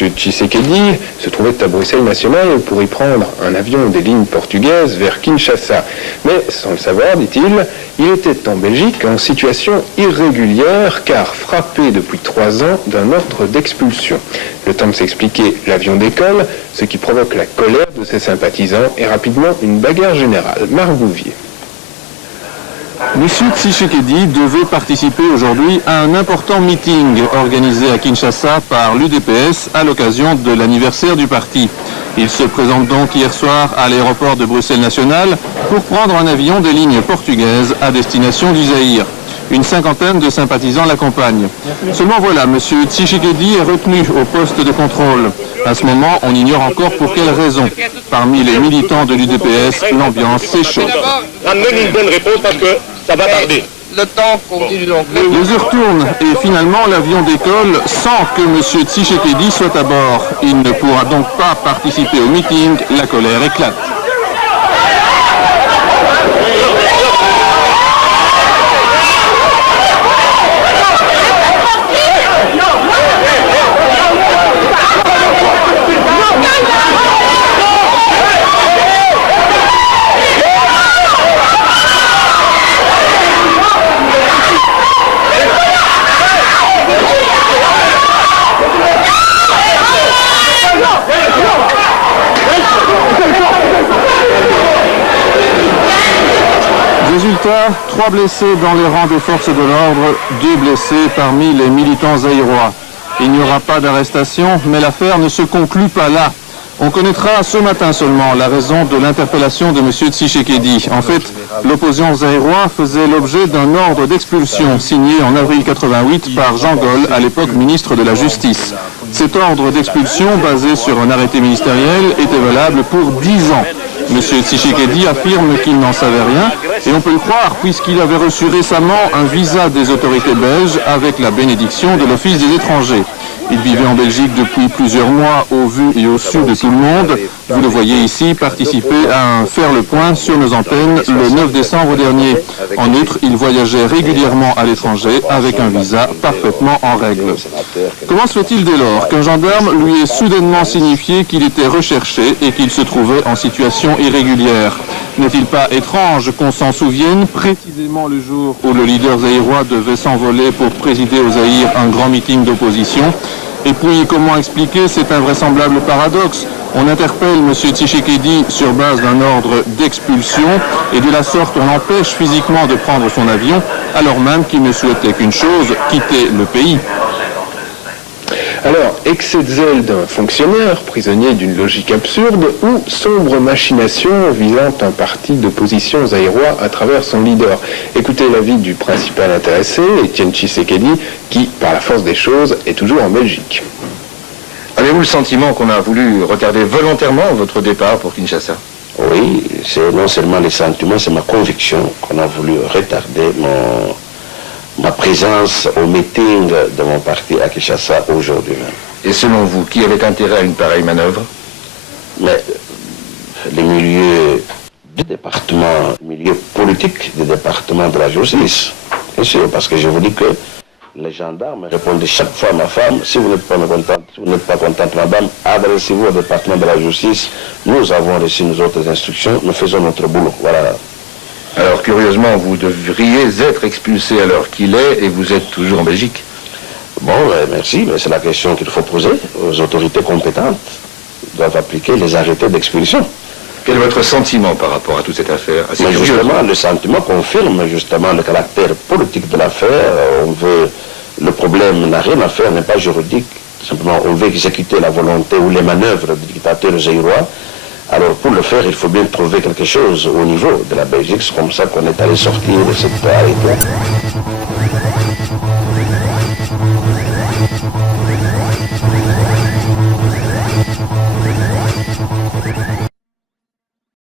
M. Tshisekedi se trouvait à Bruxelles National pour y prendre un avion des lignes portugaises vers Kinshasa. Mais, sans le savoir, dit-il, il était en Belgique en situation irrégulière car frappé depuis 3 ans d'un ordre d'expulsion. Le temps de s'expliquer, l'avion décolle, ce qui provoque la colère de ses sympathisants et rapidement une bagarre générale. Marc Bouvier. Monsieur Tshisekedi devait participer aujourd'hui à un important meeting organisé à Kinshasa par l'UDPS à l'occasion de l'anniversaire du parti. Il se présente donc hier soir à l'aéroport de Bruxelles National pour prendre un avion des lignes portugaises à destination du Zaïre. Une cinquantaine de sympathisants l'accompagnent. Seulement voilà, monsieur Tshisekedi est retenu au poste de contrôle. À ce moment, on ignore encore pour quelles raisons. Parmi les militants de l'UDPS, l'ambiance s'échauffe. Amenez une bonne réponse parce que ça va tarder. Le temps continue donc. Les heures tournent et finalement l'avion décolle sans que monsieur Tshisekedi soit à bord. Il ne pourra donc pas participer au meeting. La colère éclate. Résultat, 3 blessés dans les rangs des forces de l'ordre, 2 blessés parmi les militants zaïrois. Il n'y aura pas d'arrestation, mais l'affaire ne se conclut pas là. On connaîtra ce matin seulement la raison de l'interpellation de M. Tshisekedi. En fait, l'opposant zaïrois faisait l'objet d'un ordre d'expulsion signé en avril 88 par Jean Gol, à l'époque ministre de la Justice. Cet ordre d'expulsion, basé sur un arrêté ministériel, était valable pour 10 ans. M. Tshisekedi affirme qu'il n'en savait rien, et on peut le croire puisqu'il avait reçu récemment un visa des autorités belges avec la bénédiction de l'Office des étrangers. Il vivait en Belgique depuis plusieurs mois au vu et au su de tout le monde. Vous le voyez ici participer à un Faire le point sur nos antennes le 9 décembre dernier. En outre, il voyageait régulièrement à l'étranger avec un visa parfaitement en règle. Comment se fait-il dès lors qu'un gendarme lui ait soudainement signifié qu'il était recherché et qu'il se trouvait en situation irrégulière? N'est-il pas étrange qu'on s'en souvienne précisément le jour où le leader zaïrois devait s'envoler pour présider au Zaïre un grand meeting d'opposition? Et puis, comment expliquer cet invraisemblable paradoxe? On interpelle M. Tshisekedi sur base d'un ordre d'expulsion et de la sorte on l'empêche physiquement de prendre son avion alors même qu'il ne souhaitait qu'une chose, quitter le pays. Alors, excès de zèle d'un fonctionnaire, prisonnier d'une logique absurde, ou sombre machination visant un parti d'opposition zaïrois à travers son leader. Écoutez l'avis du principal intéressé, Étienne Tshisekedi, qui, par la force des choses, est toujours en Belgique. Avez-vous le sentiment qu'on a voulu retarder volontairement votre départ pour Kinshasa? Oui, c'est non seulement les sentiments, c'est ma conviction qu'on a voulu retarder ma présence au meeting de mon parti à Kinshasa aujourd'hui même. Et selon vous, qui avait intérêt à une pareille manœuvre? Mais les milieux du département, les milieux politiques du département de la justice, bien sûr, parce que je vous dis que les gendarmes répondent chaque fois à ma femme, si vous n'êtes pas contente, si vous n'êtes pas contente, madame, adressez-vous au département de la justice, nous avons reçu nos autres instructions, nous faisons notre boulot, voilà. Alors, curieusement, vous devriez être expulsé à l'heure qu'il est et vous êtes toujours en Belgique. Bon, merci, mais c'est la question qu'il faut poser aux autorités compétentes. Ils doivent appliquer les arrêtés d'expulsion. Quel est votre sentiment par rapport à toute cette affaire? Mais justement, le sentiment confirme justement le caractère politique de l'affaire. Le problème n'a rien à faire, n'est pas juridique. Simplement, on veut exécuter la volonté ou les manœuvres du dictateur zaïrois. Alors pour le faire, il faut bien trouver quelque chose au niveau de la Belgique. C'est comme ça qu'on est allé sortir de cette arrêté.